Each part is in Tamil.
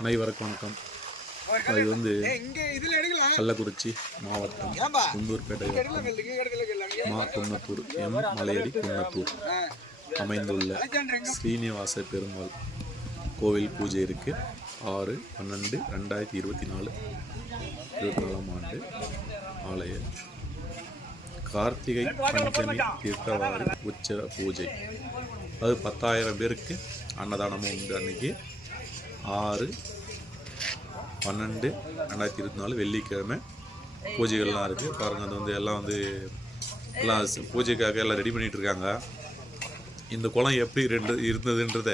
அனைவருக்கும் வணக்கம். அது வந்து கள்ளக்குறிச்சி மாவட்டம் குந்தூர்பேட்டை மா குன்னத்தூர் எம். மலையடி குன்னத்தூர் அமைந்துள்ள ஸ்ரீனிவாச பெருமாள் கோவில் பூஜை இருக்கு. ஆறு பன்னெண்டு ரெண்டாயிரத்தி இருபத்தி நாலு இருபத்தி நாலாம் ஆண்டு ஆலய கார்த்திகை பஞ்சமி தீர்த்தவாரி உச்ச பூஜை. அது பத்தாயிரம் பேருக்கு அன்னதானமும் உண்டு அன்னைக்கு. ஆறு பன்னெண்டு ரெண்டாயிரத்தி இருபத்தி நாலு வெள்ளிக்கிழமை. பூஜைகள்லாம் இருக்குது பாருங்கள் அது வந்து எல்லாம் வந்து எல்லாம் பூஜைக்காக எல்லாம் ரெடி பண்ணிகிட்ருக்காங்க இந்த குளம் எப்படி ரெண்டு இருந்ததுன்றத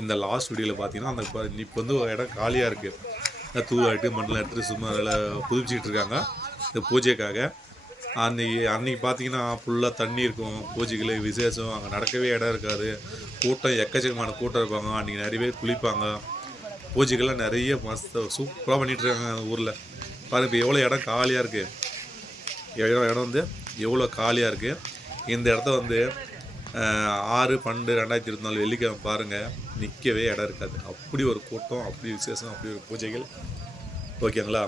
இந்த லாஸ்ட் வீடியோவில் பார்த்தீங்கன்னா அந்த இப்போ வந்து ஒரு இடம் காலியாக இருக்குது தூவாட்டு மண்ணெலாம் எடுத்துகிட்டு சும்மா அதில் புதுப்பிச்சிட்டு இருக்காங்க. இந்த பூஜைக்காக. அன்னைக்கு அன்றைக்கி பார்த்தீங்கன்னா ஃபுல்லாக தண்ணி இருக்கும். பூஜைகள் விசேஷம். அங்கே நடக்கவே இடம் இருக்காது. கூட்டம் எக்கச்சக்கமான கூட்டம் இருப்பாங்க. அன்றைக்கி நிறைய பேர் குளிப்பாங்க. பூஜைகள்லாம் நிறைய மஸ்த சூப்பராக பண்ணிகிட்டு இருக்காங்க அந்த ஊரில். பாருங்க இப்போ எவ்வளோ இடம் காலியாக இருக்குது இடம் இடம் வந்து எவ்வளோ காலியாக இருக்குது இந்த இடத்த வந்து ஆறு பன்னெண்டு ரெண்டாயிரத்தி இருபத்தி நாலு வெள்ளிக்கிழமை பாருங்கள் நிற்கவே இடம் இருக்காது. அப்படி ஒரு கூட்டம் அப்படி விசேஷம் அப்படி ஒரு பூஜைகள். ஓகேங்களா?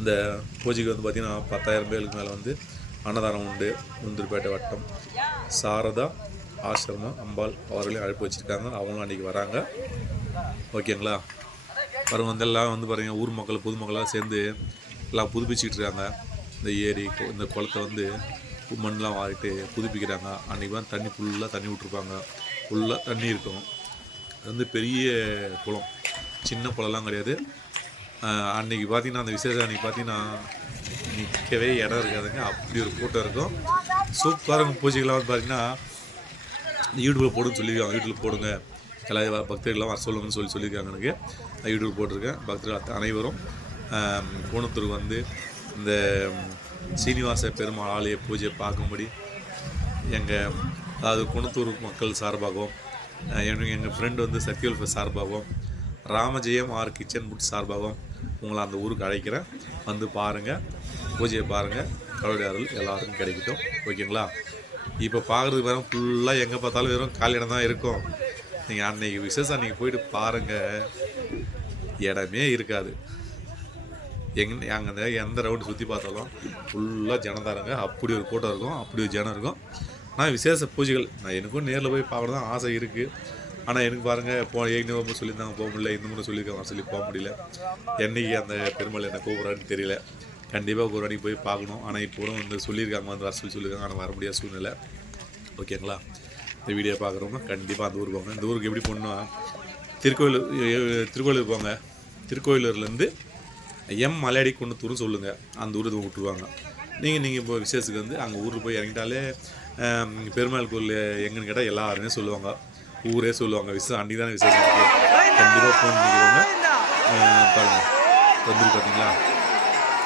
இந்த பூஜைக்கு வந்து பார்த்திங்கன்னா பத்தாயிரம் பேருக்கு மேலே வந்து அன்னதானம் உண்டு. முந்திரிப்பேட்டை வட்டம் சாரதா ஆசிரமம் அம்பாள் அவர்களையும் அழைப்பு வச்சுருக்காங்க. அவங்களும் அன்றைக்கி வராங்க. ஓகேங்களா? பாருங்க வந்து எல்லாம் வந்து பாருங்கள் ஊர் மக்கள் பொதுமக்களாக சேர்ந்து எல்லாம் புதுப்பிச்சுக்கிட்டு இருக்காங்க இந்த ஏரி இந்த குளத்தை வந்து மண்லாம் மண்ணெலாம் வாரிட்டு புதுப்பிக்கிறாங்க. அன்றைக்கி தான் தண்ணி ஃபுல்லாக தண்ணி விட்ருப்பாங்க ஃபுல்லாக தண்ணி இருக்கும். அது வந்து பெரிய குளம். சின்ன குளம்லாம் கிடையாது. அன்றைக்கி அன்னைக்கு பார்த்தீங்கன்னா அந்த விசேஷம் அன்னைக்கு பார்த்தீங்கன்னா நிற்கவே இடம் இருக்காதுங்க. அப்படி ஒரு கூட்டம் இருக்கும். சூப்பராக பூஜைகள்லாம் வந்து பார்த்திங்கன்னா யூடியூப்பில் போடுன்னு சொல்லியிருக்காங்க. யூடியூப்பில் போடுங்க. எல்லா பக்தர்கள்லாம் வர சொல்லணும்னு சொல்லி சொல்லியிருக்காங்க எனக்கு. நான் யூடியூப் போட்டிருக்கேன். பக்தர்கள் அனைவரும். கோணத்தூர் வந்து இந்த சீனிவாச பெருமாள் ஆலய பூஜையை பார்க்கும்படி எங்கள் அதாவது குணத்தூர் மக்கள் சார்பாகவும் எங்கள் எங்கள் ஃப்ரெண்டு வந்து சக்திவல் சார்பாகவும் ராமஜெயம் ஆர் கிச்சன் புட் சார்பாகவும் உங்களை அந்த ஊருக்கு அழைக்கிறேன். வந்து பாருங்கள் பூஜையை பாருங்கள் கடவுளுடைய அருள் எல்லாருக்கும் கிடைக்கட்டும். ஓகேங்களா? இப்போ பார்க்குறதுக்கு வெறும் ஃபுல்லாக எங்கே பார்த்தாலும் வெறும் காலியிடம் தான் இருக்கும். நீங்கள் அன்னைக்கு விசேஷம் அன்றைக்கி போயிட்டு பாருங்கள் இடமே இருக்காது. எங் அங்கே எந்த ரவுண்டு சுற்றி பார்த்தாலும் ஃபுல்லாக ஜனம் அப்படி ஒரு கூட்டம் இருக்கும் அப்படி ஒரு ஜனம் இருக்கும். ஆனால் விசேஷ பூஜைகள் நான் எனக்கும் நேரில் போய் பார்க்கணும் தான் ஆசை இருக்குது ஆனால் எனக்கு பாருங்கள் போ ஏற்கனவே சொல்லியிருந்தாங்க போக முடியல இந்த முறை சொல்லியிருக்காங்க சொல்லி போக முடியல. என்னைக்கு அந்த பெருமாள் என்ன கூப்பிட்றான்னு தெரியல. கண்டிப்பாக ஒரு அன்றைக்கி போய் பார்க்கணும். ஆனால் இப்போ வந்து சொல்லியிருக்காங்க வந்து வர சொல்லி சொல்லியிருக்காங்க ஆனால் வர முடியாத சூழ்நிலை. ஓகேங்களா? இந்த வீடியோ பார்க்குறவங்க கண்டிப்பாக அந்த ஊருக்கு போங்க. இந்த ஊருக்கு எப்படி போகணுன்னா திருக்கோயிலூர் திருக்கோயிலுக்கு திருக்கோயிலூர் போங்க. திருக்கோயிலூர்லேருந்து எம் மலையடி குன்னத்தூர்னு சொல்லுங்கள் அந்த ஊருக்கு விட்டுருவாங்க. நீங்கள் நீங்கள் இப்போ விசேஷத்துக்கு வந்து அங்கே ஊருக்கு போய் இறங்கிட்டாலே பெருமாள் கோயில் எங்கன்னு கேட்டால் எல்லாருமே சொல்லுவாங்க. ஊரே சொல்லுவாங்க. விசேஷம் அன்றைக்கி தானே விசேஷம் இருக்குது கண்டிப்பாக ஃபோன் பண்ணிக்கிறவங்க பாருங்கள் வந்து பார்த்தீங்களா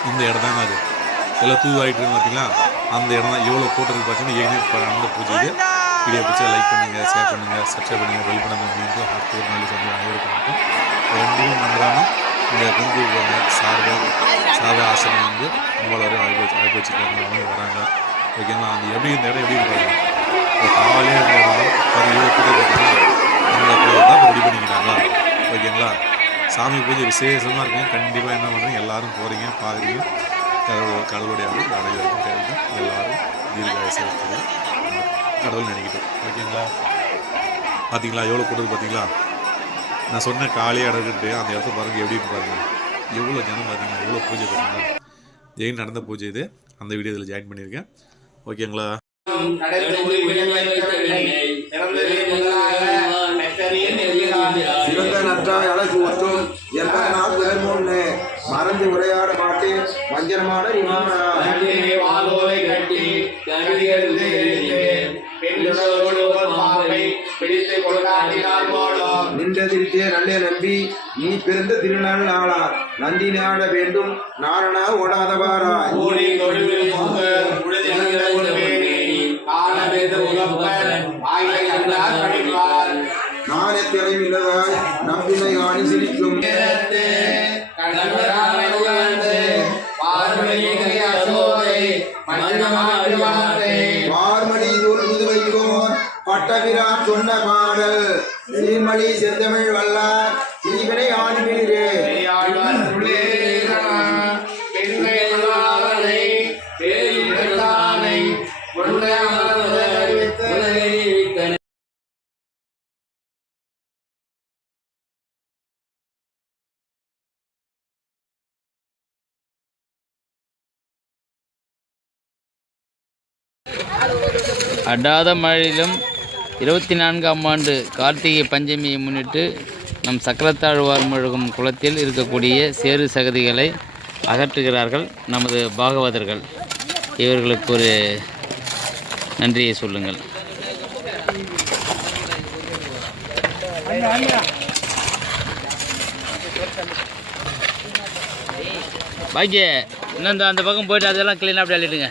இந்த இடம் தாங்க அது. எல்லாம் தூவாயிட்டு இருக்கு பார்த்தீங்களா அந்த இடம் தான். எவ்வளோ கூட்டம் பார்த்தீங்கன்னா ஏற்கனவே அந்த பூஜை இது வீடியோ பிடிச்சா லைக் பண்ணுங்கள் ஷேர் பண்ணுங்கள் சப்ஸ்கிரைப் பண்ணுங்கள் வெல் பண்ண மீண்டும் ஹார்ட் ஒரு நாள் சொல்லி அனைவருக்கும் வணக்கம். ரெண்டும் நம்பராமல் இந்த குந்தூர் சாரதா சாரதா ஆசிரமம் வந்து நம்மளோட அழைப்பு வச்சு அழைப்பு வச்சுருக்காங்க. அவங்க வராங்க. ஓகேங்களா அந்த எப்படி இந்த இடம் எப்படி இருக்காங்க ஒரு காலையே இருந்த இடம் பாருங்க இவ்வளோ தான் ரெடி பண்ணிக்கிறாங்க ஓகேங்களா சாமி பூஜை விசேஷமாக இருக்குங்க கண்டிப்பாக என்ன பண்ணுறீங்க எல்லோரும் போகிறீங்க பார்க்குறீங்க கடவுள் கடவுளுடைய அருள் அனைவருக்கும் எல்லோரும் எல்லாரும் தீர்காயசத்துக்கு கடவுள் நினைக்கிட்டோம் ஓகேங்களா? பார்த்தீங்களா எவ்வளோ கூட்டது பார்த்தீங்களா நான் சொன்ன காலியாக இடத்துட்டு அந்த இடத்த பாருங்கள் எப்படின்னு பாருங்கள் எவ்வளோ ஜனம் பார்த்தீங்கன்னா எவ்வளோ பூஜை பார்த்தீங்கன்னா ஜெயின் நடந்த பூஜை இது. அந்த வீடியோ இதில் ஜாயின் பண்ணியிருக்கேன். ஓகேங்களா? சிறந்த நற்றாய் அழகு ஒற்றும் எத்தனால் பிறர்முன்னே மறந்து உரையாட மாட்டேன். வஞ்சனமான விமானா நின்றதிருத்தே நல்ல நம்பி நீ பிறந்த திருநாள் நாளா நந்தி நாட வேண்டும் நாரணா ஓடாதவாராய் நானே திறமில்லதாய் நம்பினை ஆணி சிரிக்கும். பட்டபிரான் சொன்ன பாடல். தேன்மொழி செந்தமிழ் வல்லார் தீவினை ஆண்மிலே அடாத மழையிலும் இருபத்தி நான்காம் ஆண்டு கார்த்திகை பஞ்சமியை முன்னிட்டு நம் சக்கரத்தாழ்வார் முழுகும் குளத்தில் இருக்கக்கூடிய சேறு சகதிகளை அகற்றுகிறார்கள் நமது பாகவதர்கள். இவர்களுக்கு ஒரு நன்றியை சொல்லுங்கள். பாக்கிய இன்னும் அந்த பக்கம் போயிட்டு அதெல்லாம் க்ளீனாக அப்படி அள்ளிடுங்க.